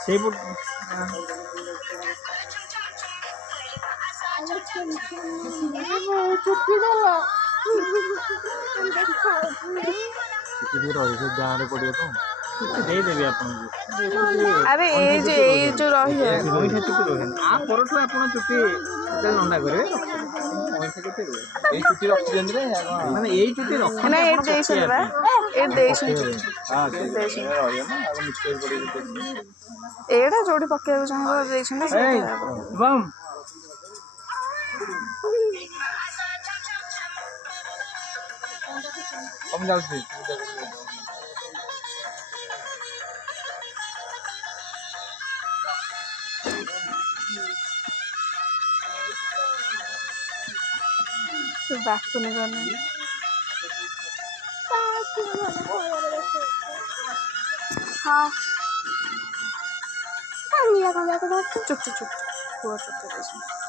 সেইপট ଗାଁରେ ପଡ଼ିବ ତ ଦେଇଦେବି ଆପଣଙ୍କୁ। ଆରେ ଏଇ ଯୋଉ ରହିବ ଅଇଁଠା ଚୁଟି ରୁହେନି। ଆ ପରଠୁ ଆପଣ ଚୁଟି ଯେତେବେଳେ ନଣ୍ଡା କରିବେ ଅଇଁଠା ଚୁଟି ରୁହେ। ଏଇ ଚୁଟି ରଖିଛନ୍ତି ରେ ମାନେ ଏଇ ଚୁଟି ରଖନ୍ତି ନା ଆପଣ ଏଇଠି ଦେଇଛନ୍ତି ବା, ଏଇଠି ଦେଇଛନ୍ତି। ରହିବ ନା ଆଗ ମିକ୍ସଚର ପଡ଼ିକି ଏଇଟା ଯୋଉଠି ପକେଇବାକୁ ଚାହିଁବ ଦେଇଛନ୍ତି ସେଇଟା। ବମ୍ କମ ଯାଉଛି। ବାପୁନି ଗନି ହଁ ଚୁଟି ପୁଅ ଚୁଟି ଦେଇଛନ୍ତି।